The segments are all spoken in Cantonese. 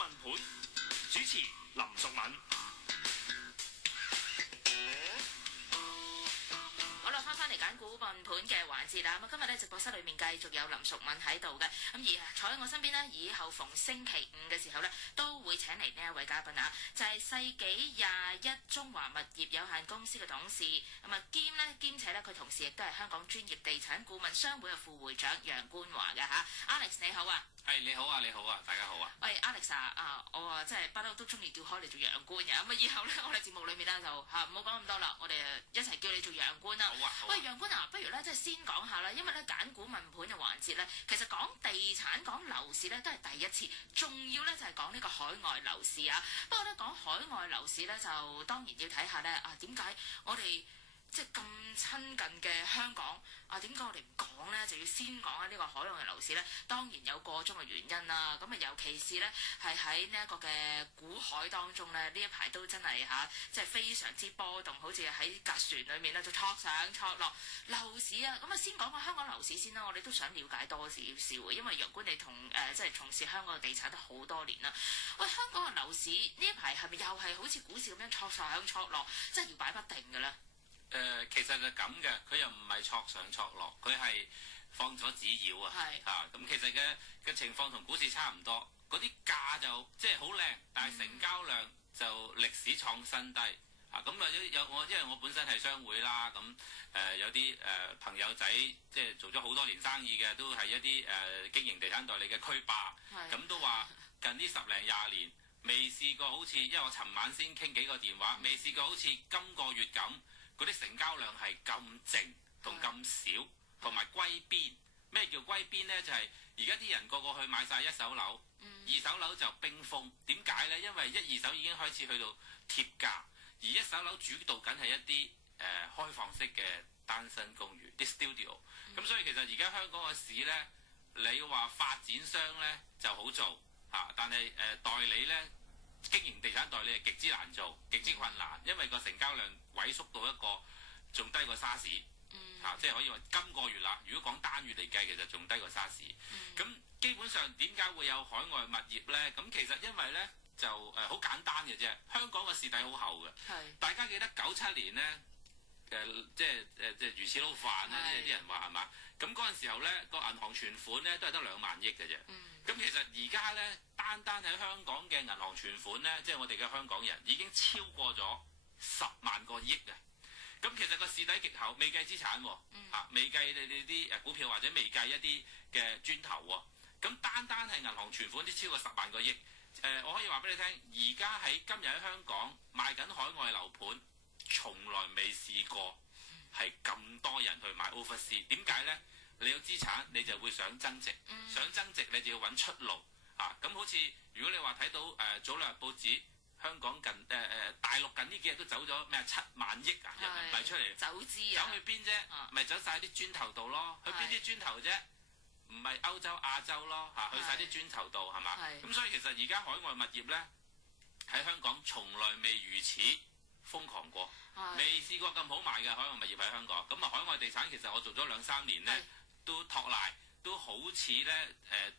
問盤，主持林淑敏。好啦，翻嚟揀股問盤嘅環節啦。咁今日咧直播室裏面繼續有林淑敏喺度嘅，咁而坐喺我身邊呢，以後逢星期五嘅時候呢，都會請嚟呢一位嘉賓啊，就係世紀21中華物業有限公司嘅董事，咁啊兼且呢，佢同時亦都係香港專業地產顧問商會嘅副會長楊官華嘅嚇。Alex 你好啊！你好啊，大家好啊！喂 Alex 我啊真係不嬲都中意叫開你做楊官嘅，咁啊以後咧我哋節目裏面咧就唔好講咁多啦，我哋一齊叫你做楊官啦。好啊！喂，楊官不如咧即係先講下啦，因為咧揀股問盤嘅環節咧，其實講地產講樓市咧都係第一次，仲要咧就係講呢個海外樓市啊。不過咧講海外樓市咧就當然要睇下咧點解我哋即係咁親近嘅香港點解我哋唔講呢？就要先講下呢個海外嘅樓市呢？當然有個中嘅原因啦。咁尤其是呢，係喺呢一個嘅股海當中呢，呢一排都真係即係非常之波動，好似喺架船裏面呢，就挫上挫落。樓市啊，咁先講下香港樓市先啦。我哋都想了解多少少，因為楊官你同即係從事香港嘅地產都好多年啦。喂，香港嘅樓市呢一排係咪又係好似股市咁樣挫上挫落，即係搖擺不定嘅呢？其實就咁嘅，佢又唔係挫上挫落，佢係放咗指妖啊！咁其實嘅情況同股市差唔多，嗰啲價就即係好靚，但係成交量就歷史創新低咁因為我本身係商會啦，咁有啲朋友仔即係做咗好多年生意嘅，都係一啲經營地產代理嘅區霸，咁都話近呢10零20年未試過好似，因為我尋晚先傾幾個電話，未試過好似今個月咁。嗰啲成交量係咁靜同咁少，同埋歸邊。咩叫歸邊呢？就係而家啲人個個去買晒一手樓，二手樓就冰封。點解呢？因為一二手已經開始去到貼價，而一手樓主導緊係一啲開放式嘅單身公寓，啲 studio。咁所以其實而家香港嘅市呢，你話發展商呢就好做但係代理呢，經營地產代理係極之難做，極之困難，因為個成交量萎縮到一個仲低過沙士，即係可以話今個月啦。如果講單月嚟計，其實仲低過沙士。咁基本上點解會有海外物業呢？咁其實因為呢就好簡單嘅啫。香港個市底好厚嘅，大家記得97年呢，即係魚翅撈飯啦，啲人話係嘛？咁嗰陣時候呢，個銀行存款呢都係得2萬億嘅啫。咁其實而家呢，單喺香港嘅銀行存款呢，即係我哋嘅香港人已經超過咗10萬個億嘅。咁其實個市底極厚，未計資產未計你啲股票或者未計一啲嘅磚頭喎。咁單係銀行存款都超過10萬個億。我可以話俾你聽，而家今日喺香港賣緊海外樓盤，從來未試過係咁多人去買 overseas。點解呢？你有資產，你就會想增值，想增值你就要揾出路咁好似如果你話睇到早兩日報紙，香港大陸近呢幾日都走咗咩7萬億人民幣出嚟，走資走去邊啫？咪走晒啲磚頭度咯，去邊啲磚頭啫？唔係歐洲亞洲咯去晒啲磚頭度係嘛？咁所以其實而家海外物業呢，喺香港從來未如此瘋狂過，未試過咁好賣嘅海外物業喺香港。咁海外地產其實我做咗2-3年呢，都托賴，都好似呢，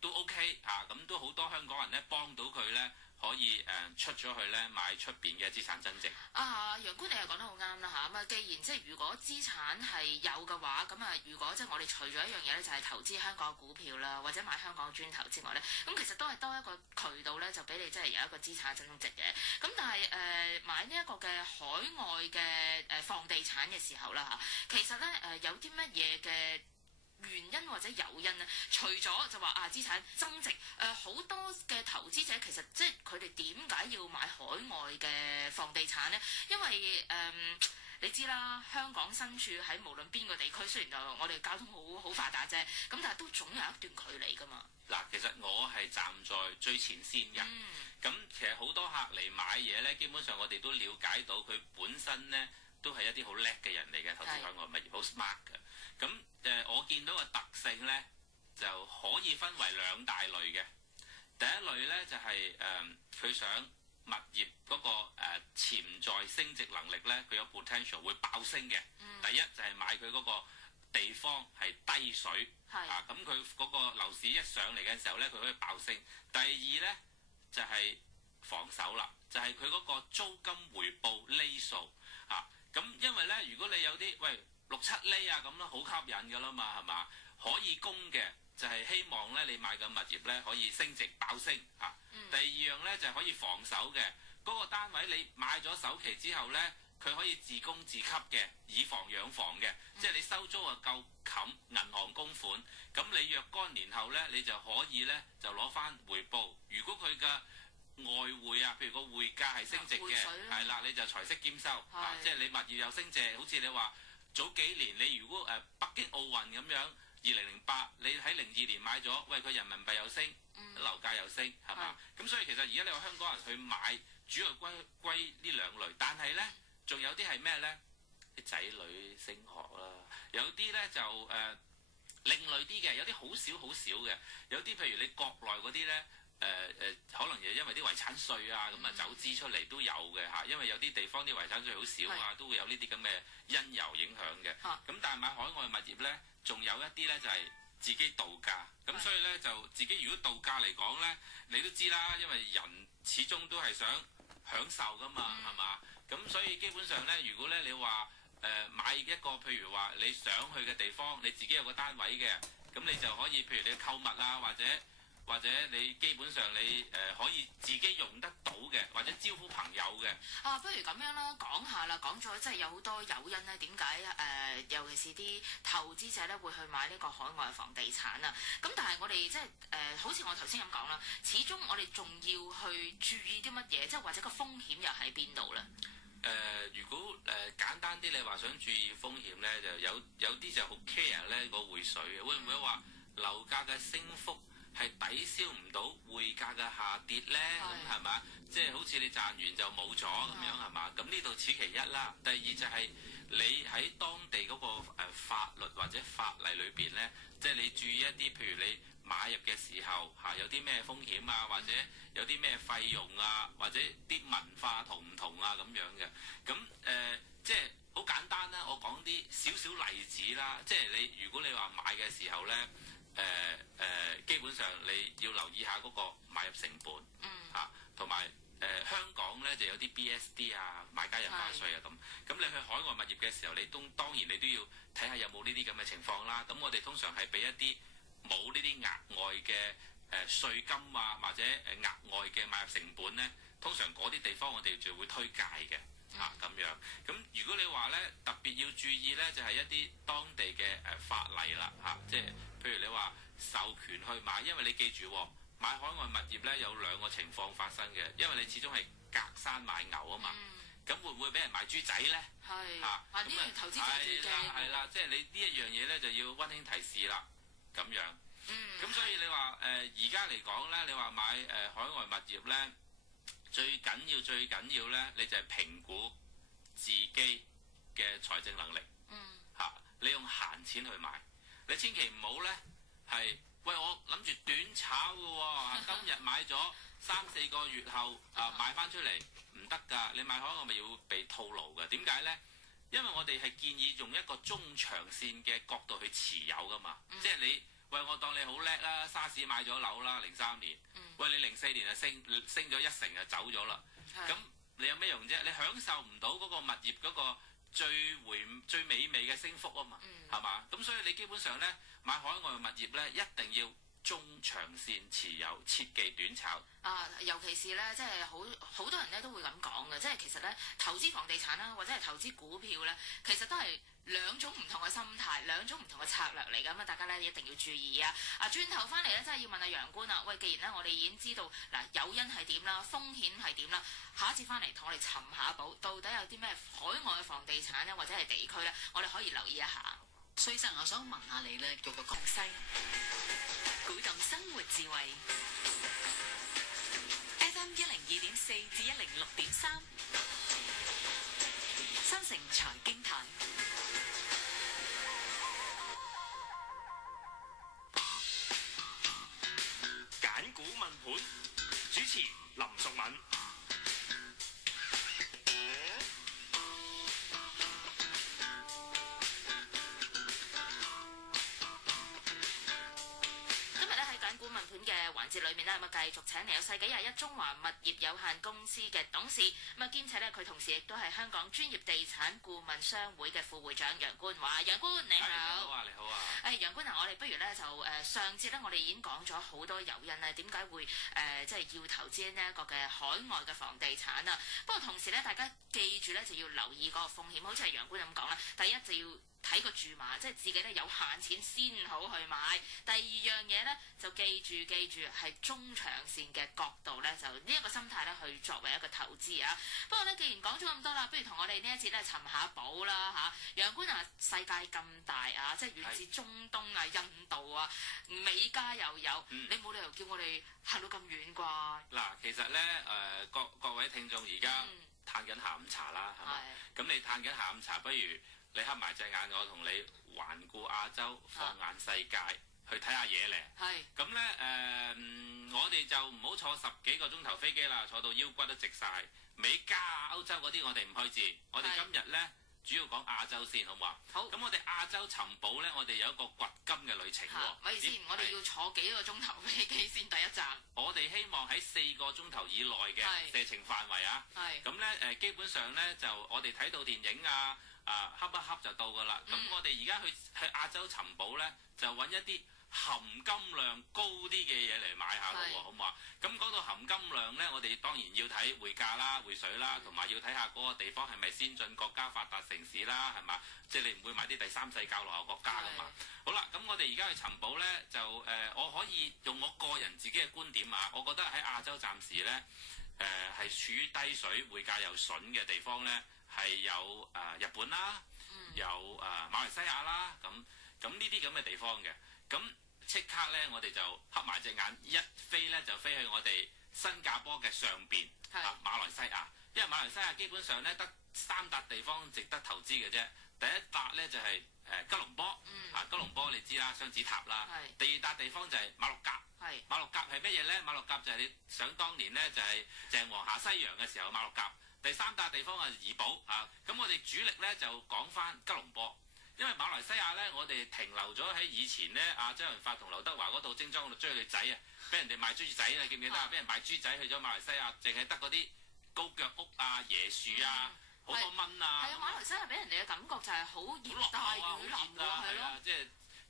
都 OK 咁都好多香港人呢，幫到佢呢，可以出咗去呢，買出邊嘅資產增值。楊官你又講得好啱啦咁既然即係如果資產係有嘅話，咁如果即係我哋除咗一樣嘢呢，就係投資香港嘅股票啦，或者買香港嘅磚頭之外呢，咁其實都係多一個渠道呢，就俾你即係有一個資產增值嘅。咁但係買呢一個嘅海外嘅房地產嘅時候啦其實呢，有啲乜嘢嘅原因或者誘因呢？除咗就話資產增值，好多嘅投資者其實即係佢哋點解要買海外嘅房地產呢？因為你知啦，香港身處喺無論邊個地區，雖然就我哋交通好發達啫，咁但係都總有一段距離㗎嘛。嗱，其實我係站在最前線㗎。咁其實好多客嚟買嘢呢，基本上我哋都了解到佢本身呢，都係一啲好叻嘅人嚟嘅，投資海外物業好 smart 嘅。咁我見到個特性呢，就可以分為2大類嘅。第一類呢，就係佢想物業嗰個潛在升值能力呢，佢有 potential 會爆升嘅。第一就係買佢嗰個地方係低水，咁佢嗰個樓市一上嚟嘅時候呢，佢可以爆升。第二呢，就係防守啦，就係佢嗰個租金回報厘數啊。咁因為咧，如果你有啲6-7厘啊咁啦，好吸引㗎啦嘛，係嘛？可以供嘅就係希望咧，你買嘅物業咧可以升值爆升啊。第二樣咧就係可以防守嘅，嗰個單位你買咗首期之後咧，佢可以自供自給嘅，以房養房嘅，即係你收租啊夠冚銀行供款，咁你若干年後咧，你就可以咧就攞翻回報。如果佢嘅外匯啊，譬如個匯價係升值嘅，係啦，你就財息兼收啊，即係你物業又升值，好似你話早幾年你如果北京奧運咁樣，2008你喺02年買咗，佢人民幣又升，樓價又升，係嘛？咁所以其實而家你話香港人去買，主要歸呢兩類，但係咧仲有啲係咩咧？啲仔女升學啦，有啲咧就另類啲嘅，有啲好少嘅，有啲譬如你國內嗰啲咧。可能又因為啲遺產稅啊，咁啊走資出嚟都有嘅嚇，因為有啲地方啲遺產稅好少啊，都會有呢啲咁嘅因由影響嘅。咁但係買海外物業咧，仲有一啲咧就係自己度假，咁所以咧就自己如果度假嚟講咧，你都知啦，因為人始終都係想享受噶嘛，係嘛？咁所以基本上咧，如果咧你話買一個譬如話你想去嘅地方，你自己有個單位嘅，咁你就可以譬如你購物啊，或者你基本上你可以自己用得到嘅，或者招呼朋友嘅。不如咁樣啦，講下啦，講咗即係有好多誘因咧，點解尤其是啲投資者咧會去買呢個海外房地產啊？咁但係我哋即係好似我頭先咁講啦，始終我哋仲要去注意啲乜嘢，即係或者個風險又喺邊度咧？如果簡單啲，你話想注意風險咧，就有啲就好 care 咧個匯水嘅，會唔會話樓價嘅升幅係抵消唔到匯價嘅下跌咧？咁係嘛？即係好似你賺完就冇咗咁樣係嘛？咁呢度此其一啦。第二就係你喺當地嗰個法律或者法例裏邊咧，即係你注意一啲，譬如你買入嘅時候有啲咩風險啊，或者有啲咩費用啊，或者啲文化同唔同啊咁樣嘅。咁即係好簡單啦，我講啲少例子啦。即係你如果你話買嘅時候咧。基本上你要留意下嗰個買入成本，同埋香港咧就有啲 BSD 啊，買家印花稅啊咁你去海外物業嘅時候，你當然你都要睇下有冇呢啲咁嘅情況啦。咁我哋通常係俾一啲冇呢啲額外嘅稅金啊，或者額外嘅買入成本咧，通常嗰啲地方我哋就會推介嘅咁樣。咁如果你話咧特別要注意咧，就係一啲當地嘅法例啦即係。譬如你話授權去買，因為你記住買海外物業咧有兩個情況發生嘅，因為你始終係隔山買牛啊嘛，咁會唔會俾人賣豬仔咧？係呢樣投資者最驚。係啦，即係你呢一樣嘢咧就要溫馨提示啦，咁樣。咁所以你話而家嚟講咧，你話買海外物業咧，最緊要咧，你就係評估自己嘅財政能力。你用閒錢去買。你千祈唔好咧，係我諗住短炒嘅喎，今日買咗3-4個月後賣翻出嚟唔得㗎，你買海外咪要被套牢嘅。點解咧？因為我哋係建議用一個中長線嘅角度去持有㗎嘛，即係你我當你好叻啦，沙士買咗樓啦，03年，你04年就升咗1成就走咗啦，咁你有咩用啫？你享受唔到嗰個物業嗰個最美味嘅升幅啊嘛，係嘛？咁所以你基本上咧買海外物業咧，一定要中長線持有，切忌短炒。尤其是咧，即係好多人咧都會咁講嘅，即係其實咧投資房地產啦，或者係投資股票咧，其實都係兩種唔同嘅心態，兩種唔同嘅策略嚟㗎嘛，大家咧一定要注意啊！轉頭翻嚟咧，真係要問阿楊官啊，既然咧我哋已經知道誘因係點啦，風險係點啦，下一次翻嚟同我哋尋下寶，到底有啲咩海外嘅房地產咧，或者係地區咧，我哋可以留意一下。所以就我想問下你咧，叫個廣西古董生活智慧 FM 102.4至106.3，新城財經台。揀股問盤，主持林淑敏。嘅環節裏面咧，咁繼續請嚟有世紀21中華物業有限公司嘅董事，咁啊兼且咧佢同時亦都係香港專業地產顧問商會嘅副會長楊官華。楊官你好。你好啊，你好啊。楊官我哋不如咧就上節咧我哋已經講咗好多誘因咧，點解會即係要投資呢一個嘅海外嘅房地產啊？不過同時咧，大家記住咧就要留意嗰個風險，好似係楊官咁講啦。第一就要睇個注碼，即係自己咧有限錢先好去買。第二樣嘢咧就記住係中長線嘅角度咧，就呢一個心態咧去作為一個投資啊。不過咧，既然講咗咁多啦，不如同我哋呢一節咧尋下寶啦嚇。楊官世界咁大啊，即係源自中東啊、印度啊、美加又有，你冇理由叫我哋行到咁遠啩？嗱，其實咧各位聽眾而家嘆緊下午茶啦，係咪？咁你嘆緊下午茶，不如你黑埋隻眼，我同你環顧亞洲，放眼世界，去睇下嘢咧。咁咧我哋就唔好坐10幾個鐘頭飛機啦，坐到腰骨都直晒。美加歐洲嗰啲我哋唔開字，我哋今日咧主要講亞洲先，好唔好啊？好。咁我哋亞洲尋寶咧，我哋有一個掘金嘅旅程喎。咪先，我哋要坐幾個鐘頭飛機先第一站。我哋希望喺4個鐘頭以內嘅射程範圍啊。咁咧基本上咧就我哋睇到電影啊。恰一恰就到㗎啦。咁我哋而家去亞洲尋寶咧，就揾一啲含金量高啲嘅嘢嚟買下咯喎，好唔好啊？咁講到含金量咧，我哋當然要睇匯價啦、匯水啦，同埋要睇下嗰個地方係咪先進國家、發達城市啦，係嘛？即係你唔會買啲第三世界落後國家㗎嘛。好啦，咁我哋而家去尋寶咧，就我可以用我個人自己嘅觀點啊，我覺得喺亞洲暫時咧係處於低水、匯價又筍嘅地方咧。係有日本啦，有馬來西亞啦，咁呢啲咁嘅地方嘅，咁即刻咧我哋就黑埋隻眼，一飛咧就飛去我哋新加坡嘅上邊，馬來西亞，因為馬來西亞基本上咧得3笪地方值得投資嘅啫。第一笪咧就係吉隆坡，吉隆坡你知啦，雙子塔啦。第二笪地方就係馬六甲，馬六甲係乜嘢咧？馬六甲就係你想當年咧就係鄭和下西洋嘅時候馬六甲。第三笪地方係怡保啊，咁我哋主力咧就講翻吉隆坡，因為馬來西亞咧我哋停留咗喺以前咧周潤發同劉德華嗰套精裝嗰度追佢仔啊，俾人哋賣豬仔啊，記唔記得啊？俾人賣豬仔去咗馬來西亞，淨係得嗰啲高腳屋啊、椰樹啊，好多蚊啊。係啊，馬來西亞俾人哋嘅感覺就係好熱帶雨林㗎，係咯。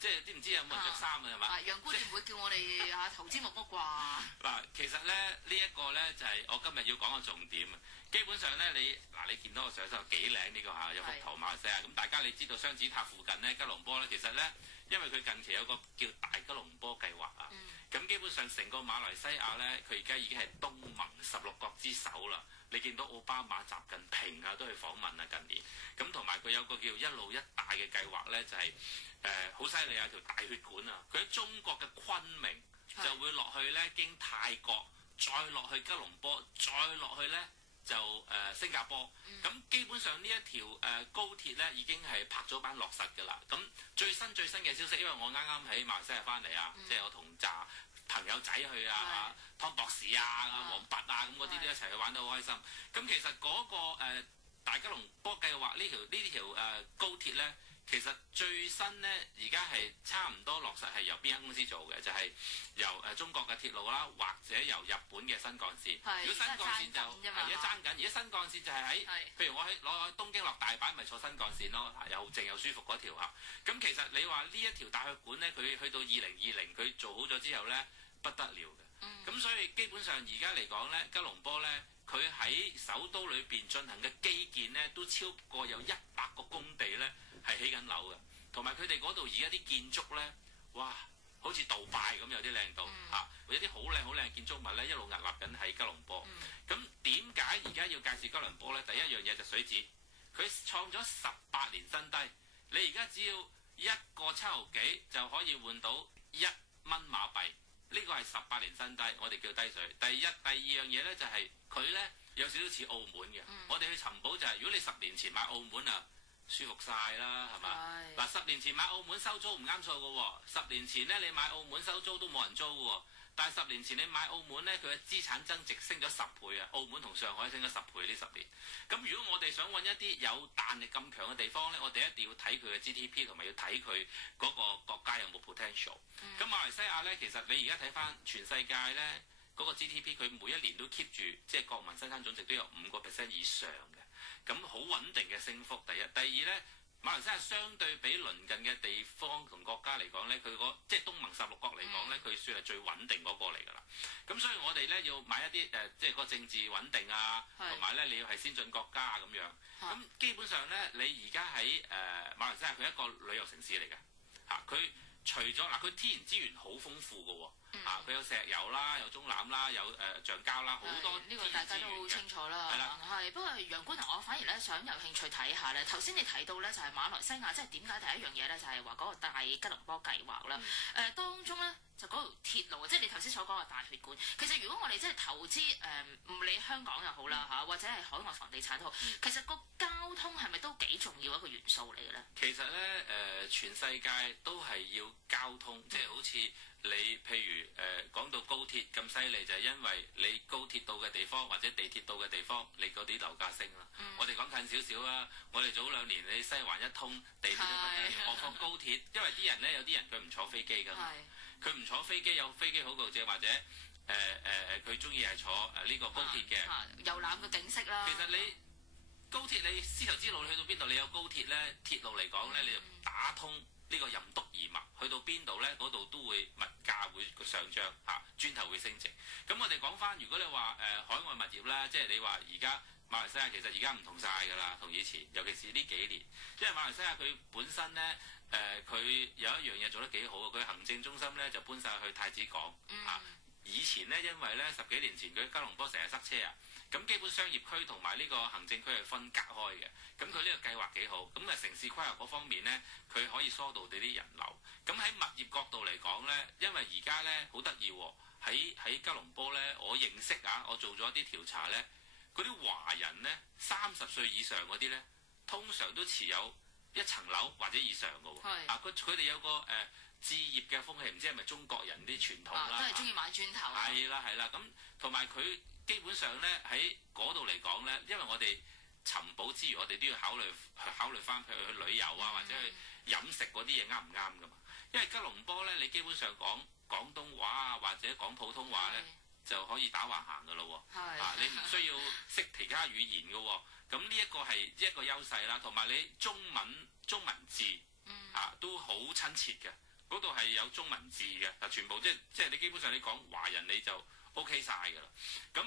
即係知唔知有冇人着衫啊？係嘛？楊官，你唔會叫我哋投資木屋啩？嗱，其實咧呢一個咧就係我今日要講嘅重點啊。基本上咧，你見到個上身幾靚呢個嚇，有幅圖馬來西亞。咁大家你知道雙子塔附近咧，吉隆坡咧，其實咧，因為佢近期有個叫大吉隆坡計劃啊。咁基本上成個馬來西亞咧，佢而家已經係東盟16國之首啦。你見到奧巴馬、習近平啊都去訪問啊近年。咁同埋佢有個叫一路一帶嘅計劃咧，就係好犀利啊條大血管啊！佢喺中國嘅昆明就會落去咧，經泰國再落去吉隆坡，再落去咧。就新加坡，咁基本上呢一條高鐵咧已經係拍咗班落實㗎啦。咁最新嘅消息，因為我啱啱喺馬來西亞翻嚟啊，即係我同扎朋友仔去啊，湯博士啊、黃拔啊咁嗰啲都一齊去玩得好開心。咁其實嗰個大吉隆坡計劃呢條高鐵咧，其實最新咧而家係差唔多落實係由邊間公司做嘅，就係由中國嘅鐵路啦，或者由日本嘅新幹線。如果新幹線就而家爭緊，而家新幹線就係喺，譬如我攞東京落大阪，咪坐新幹線咯，又靜又舒服嗰條嚇。咁其實你話呢一條大血管咧，佢去到2020佢做好咗之後咧，不得了嘅。咁所以基本上而家嚟講咧，吉隆坡咧，佢喺首都裏邊進行嘅基建咧，都超過有100個工地咧。係起緊樓嘅，同埋佢哋嗰度而家啲建築咧，哇，好似杜拜咁有啲靚度嚇，有啲好靚嘅建築物咧，一路屹立緊喺吉隆坡。咁點解而家要介紹吉隆坡咧？第一樣嘢就水紙，佢創咗18年新低，你而家只要1個7毫幾就可以換到1蚊馬幣，呢個係18年新低，我哋叫低水。第二樣嘢咧就係佢咧有少少似澳門嘅，我哋去尋寶就係如果你10年前買澳門啊。舒服晒啦，係嘛？嗱，10年前買澳門收租唔啱數嘅喎，10年前咧你買澳門收租都冇人租嘅喎，但係10年前你買澳門咧，佢嘅資產增值升咗10倍啊！澳門同上海升咗10倍呢10年。咁如果我哋想揾一啲有彈力咁強嘅地方咧，我哋一定要睇佢嘅 GDP 同埋要睇佢嗰個國家有冇 potential。咁馬來西亞咧，其實你而家睇翻全世界咧，嗰個 GDP 佢每一年都 keep 住，即係國民生產總值都有5% 以上嘅，咁好穩定嘅升幅。第一，第二咧，馬來西亞相對比鄰近嘅地方同國家嚟講咧，佢即係東盟16國嚟講咧，佢算係最穩定嗰個嚟㗎啦。咁所以我哋咧要買一啲即係個政治穩定啊，同埋咧你要係先進國家啊咁樣。咁基本上咧，你而家喺馬來西亞佢係一個旅遊城市嚟嘅嚇，佢除咗佢天然資源好豐富㗎喎。佢有石油啦，有中欖啦，有橡膠啦，好多呢個大家都好清楚啦。係啦，係不過楊官啊，我反而咧想有興趣睇下咧。頭先你提到咧就係馬來西亞，即係點解第一樣嘢咧就係話嗰個大吉隆坡計劃啦。當中咧就嗰條鐵路，即係你頭先所講嘅大血管。其實如果我哋即係投資唔理香港又好啦嚇，或者係海外房地產都好，其實個交通係咪都幾重要一個元素嚟嘅咧？其實咧全世界都係要交通，即係好似。你譬如講到高鐵咁犀利，就係因為你高鐵到嘅地方或者地鐵到嘅地方，你嗰啲樓價升啦。我哋講近少少啦，我哋早2年你西環一通，地鐵都不得了，何況高鐵，因為啲人咧有啲人佢唔坐飛機㗎嘛，佢唔坐飛機有飛機好過啫，或者佢中意係坐呢個高鐵嘅遊覽嘅景色啦。其實你高鐵你絲綢之路你去到邊度，你有高鐵咧，鐵路嚟講咧，你就打通。呢個任督二脈去到邊度咧？嗰度都會物價會上漲嚇，磚頭會升值。咁我哋講翻，如果你話海外物業啦，即係你話而家馬來西亞其實而家唔同晒㗎啦，同以前，尤其是呢幾年，因為馬來西亞佢本身咧佢有一樣嘢做得幾好啊，佢行政中心咧就搬晒去太子港嚇。以前咧因為咧10幾年前佢吉隆坡成日塞車啊。咁基本商業區同埋呢個行政區係分隔開嘅，咁佢呢個計劃幾好，咁城市規劃嗰方面呢，佢可以疏導你啲人流。咁喺物業角度嚟講呢，因為而家呢好得意喎，喺吉隆坡呢，我認識啊，我做咗一啲調查呢，嗰啲華人呢，30歲以上嗰啲呢，通常都持有1層樓或者以上嘅喎。佢哋有個置業嘅風氣，唔知係咪中國人啲傳統啦？都係中意買磚頭。係啦，咁同埋佢。基本上咧喺嗰度嚟講咧，因為我哋尋寶之餘，我哋都要考慮翻，譬如去旅遊啊，或者去飲食嗰啲嘢啱唔啱噶嘛？因為吉隆坡咧，你基本上講廣東話啊，或者講普通話咧，就可以打橫行噶咯喎。你唔需要識其他語言噶喎。咁呢一個係一個優勢啦，同埋你中文字都好親切嘅。嗰度係有中文字嘅，全部即係你基本上你講華人你就。OK 晒㗎啦，咁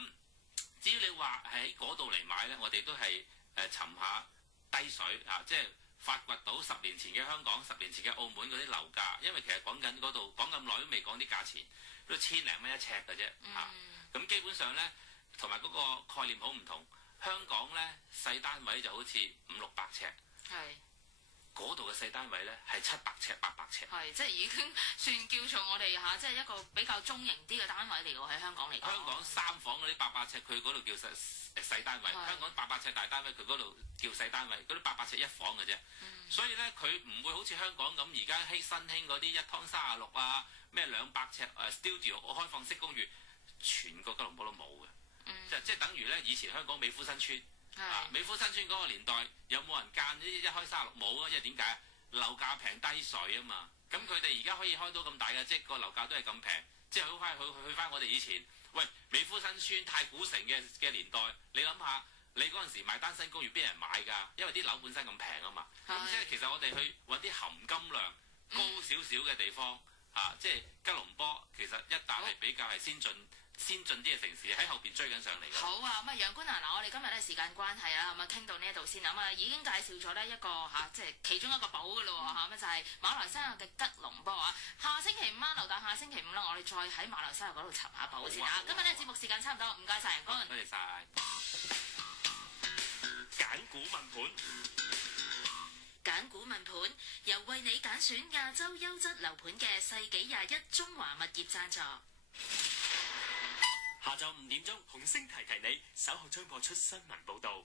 至於你話喺嗰度嚟買咧，我哋都係尋下低水啊，即係發掘到10年前嘅香港、10年前嘅澳門嗰啲樓價，因為其實講緊嗰度講咁耐都未講啲價錢，都1000零蚊一尺嘅啫嚇。咁基本上咧，同埋嗰個概念好唔同，香港咧細單位就好似500-600尺。係。嗰度嘅細單位咧係700尺、800尺，係即係已經算叫做我哋即係一個比較中型啲嘅單位嚟喎，喺香港嚟講。香港3房嗰啲800尺，佢嗰度叫細單位；香港800尺大單位，佢嗰度叫細單位。嗰啲800尺1房嘅啫，所以咧佢唔會好似香港咁而家新興嗰啲1湯36啊，咩200尺studio 開放式公寓，全個吉隆坡都冇嘅，即係等於咧以前香港美孚新村。美孚新村嗰個年代有冇人間呢一開36冇啊？因為點解樓價平低水啊嘛。咁佢哋而家可以開到咁大嘅，即係個樓價都係咁平，即係好快去翻我哋以前喂美孚新村太古城嘅年代。你諗下，你嗰陣時買單身公寓邊人買㗎？因為啲樓本身咁平啊嘛。咁即係其實我哋去揾啲含金量高少少嘅地方即係吉隆坡其實一笪係比較係先進啲嘅城市喺後邊追緊上嚟嘅。好啊，咁啊楊官啊，嗱我哋今日咧時間關係啦，咁啊傾到呢一度先，咁啊已經介紹咗呢一個即係其中一個寶嘅咯喎咁就係馬來西亞嘅吉隆坡啊。下星期5留待下星期5啦，我哋再喺馬來西亞嗰度尋下寶先啊。今日咧節目時間差唔多，唔該晒楊官。多謝晒。揀股問盤。揀股問盤由為你揀選亞洲優質樓盤嘅世紀21中華物業贊助。下晝5點鐘，紅星提提你，稍後將播出新聞報導。